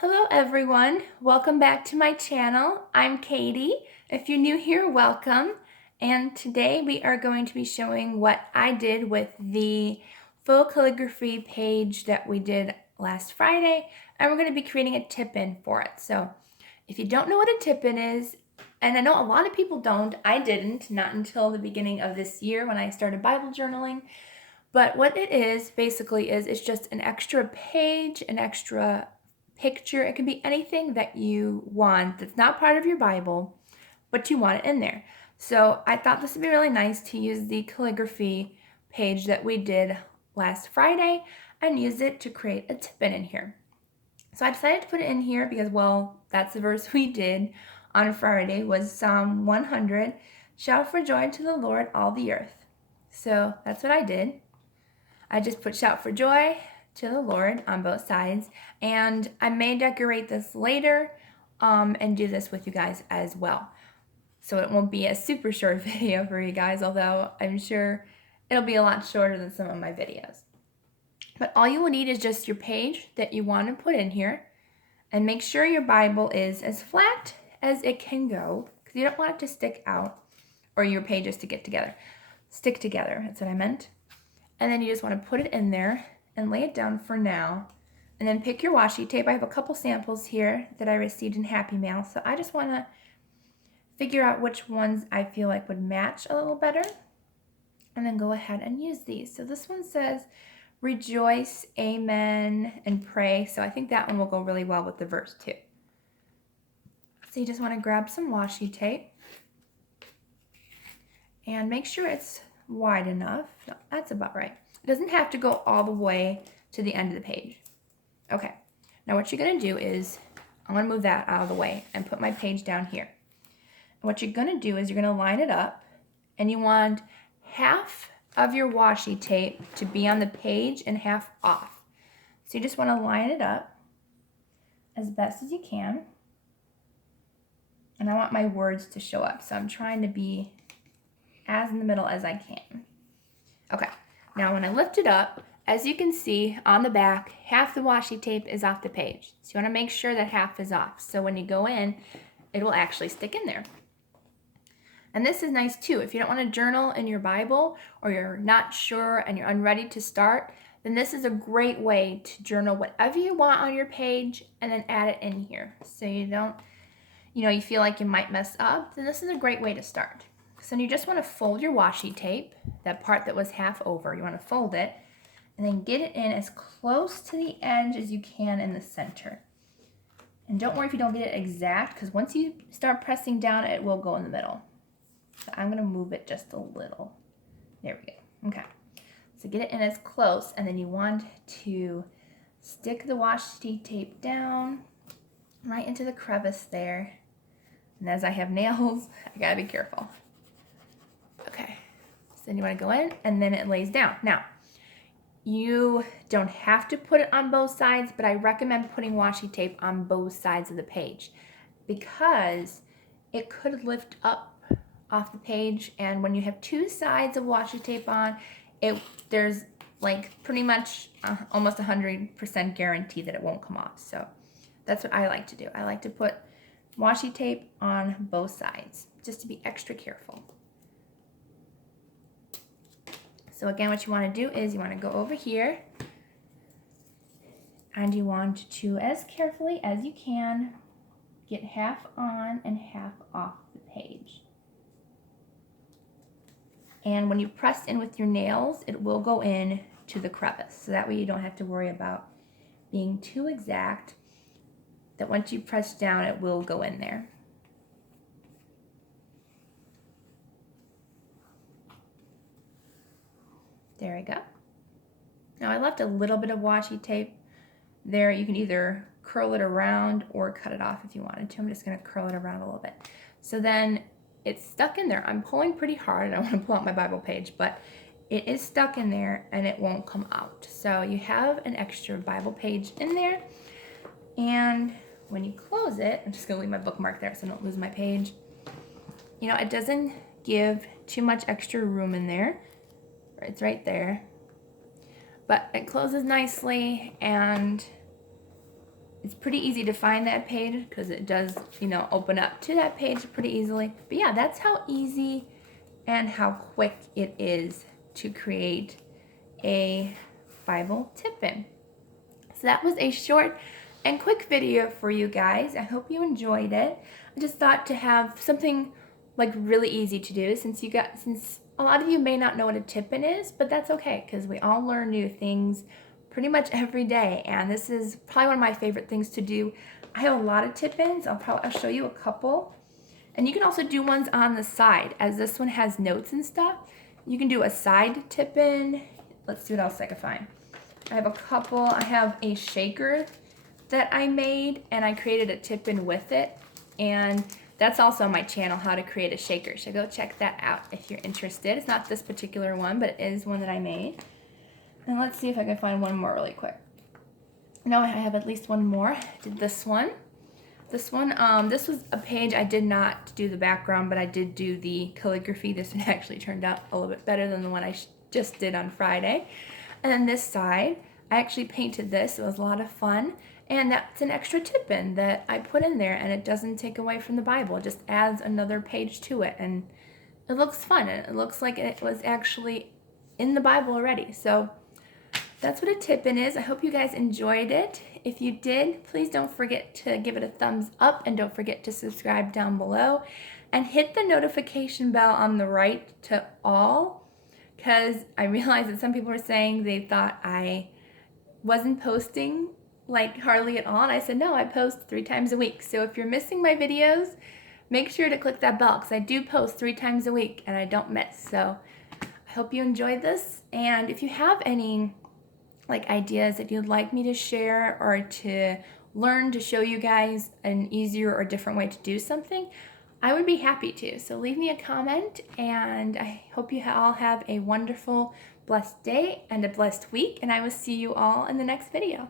Hello everyone, welcome back to my channel. I'm Katie. If you're new here, welcome. And today we are going to be showing what I did with the Faux Calligraphy page that we did last Friday, and we're going to be creating a tip-in for it. So if you don't know what a tip-in is, and I know a lot of people don't, I didn't, not until the beginning of this year when I started Bible journaling. But what it is basically is it's just an extra page, an extra picture. It can be anything that you want that's not part of your Bible, but you want it in there. So I thought this would be really nice to use the calligraphy page that we did last Friday and use it to create a tip-in in here. So I decided to put it in here because, well, that's the verse we did on Friday was Psalm 100, shout for joy to the Lord, all the earth. So that's what I did. I just put shout for joy to the Lord on both sides, and I may decorate this later and do this with you guys as well. So it won't be a super short video for you guys, although I'm sure it'll be a lot shorter than some of my videos. But all you will need is just your page that you want to put in here, and make sure your Bible is as flat as it can go, because you don't want it to stick out, or your pages to stick together, that's what I meant. And then you just want to put it in there and lay it down for now. And then pick your washi tape. I have a couple samples here that I received in Happy Mail. So I just want to figure out which ones I feel like would match a little better. And then go ahead and use these. So this one says, rejoice, amen, and pray. So I think that one will go really well with the verse too. So you just want to grab some washi tape. And make sure it's wide enough. No, that's about right. It doesn't have to go all the way to the end of the page. Okay, now what you're going to do is, I'm going to move that out of the way and put my page down here. And what you're going to do is you're going to line it up, and you want half of your washi tape to be on the page and half off. So you just want to line it up as best as you can. And I want my words to show up, so I'm trying to be as in the middle as I can. Okay, now when I lift it up, as you can see on the back, half the washi tape is off the page. So you want to make sure that half is off. So when you go in, it will actually stick in there. And this is nice too. If you don't want to journal in your Bible, or you're not sure and you're unready to start, then this is a great way to journal whatever you want on your page and then add it in here. So you don't, you feel like you might mess up, then this is a great way to start. So you just want to fold your washi tape, that part that was half over, you want to fold it, and then get it in as close to the edge as you can in the center. And don't worry if you don't get it exact, because once you start pressing down, it will go in the middle. So I'm going to move it just a little. There we go. Okay. So get it in as close, and then you want to stick the washi tape down right into the crevice there. And as I have nails, I gotta be careful. Okay, so then you want to go in, and then it lays down. Now, you don't have to put it on both sides, but I recommend putting washi tape on both sides of the page because it could lift up off the page, and when you have two sides of washi tape on, there's like pretty much almost 100% guarantee that it won't come off. So that's what I like to do. I like to put washi tape on both sides just to be extra careful. So again, what you want to do is you want to go over here, and you want to, as carefully as you can, get half on and half off the page. And when you press in with your nails, it will go in to the crevice. So that way you don't have to worry about being too exact, that once you press down, it will go in there. There we go. Now I left a little bit of washi tape there. You can either curl it around or cut it off if you wanted to. I'm just going to curl it around a little bit. So then it's stuck in there. I'm pulling pretty hard. I don't want to pull out my Bible page, but it is stuck in there and it won't come out. So you have an extra Bible page in there, and when you close it, I'm just going to leave my bookmark there so I don't lose my page. It doesn't give too much extra room in there. It's right there. But it closes nicely, and It's pretty easy to find that page because it does, you know, open up to that page pretty easily. But yeah, that's how easy and how quick it is to create a Bible tipin. So that was a short and quick video for you guys. I hope you enjoyed it. I just thought to have something like really easy to do since a lot of you may not know what a tipin is, but that's okay because we all learn new things pretty much every day, and this is probably one of my favorite things to do. I have a lot of tipins. I'll show you a couple, and you can also do ones on the side, as this one has notes and stuff. You can do a side tipin. Let's see what else I can find. I have a couple. I have a shaker that I made, and I created a tipin with it, and that's also on my channel, how to create a shaker, so go check that out if you're interested. It's not this particular one, but it is one that I made. And let's see if I can find one more really quick. No, I have at least one more. I did this one. This was a page I did not do the background, but I did do the calligraphy. This one actually turned out a little bit better than the one I just did on Friday. And then this side, I actually painted this. It was a lot of fun. And that's an extra tipin that I put in there, and it doesn't take away from the Bible. It just adds another page to it. And it looks fun. It looks like it was actually in the Bible already. So that's what a tipin is. I hope you guys enjoyed it. If you did, please don't forget to give it a thumbs up, and don't forget to subscribe down below and hit the notification bell on the right to all, because I realized that some people were saying they thought I wasn't posting like hardly at all, and I said no, I post 3 times a week. So if you're missing my videos, make sure to click that bell, because I do post 3 times a week and I don't miss. So I hope you enjoyed this, and if you have any like ideas that you'd like me to share or to learn to show you guys an easier or different way to do something, I would be happy to. So leave me a comment, and I hope you all have a wonderful, blessed day and a blessed week, and I will see you all in the next video.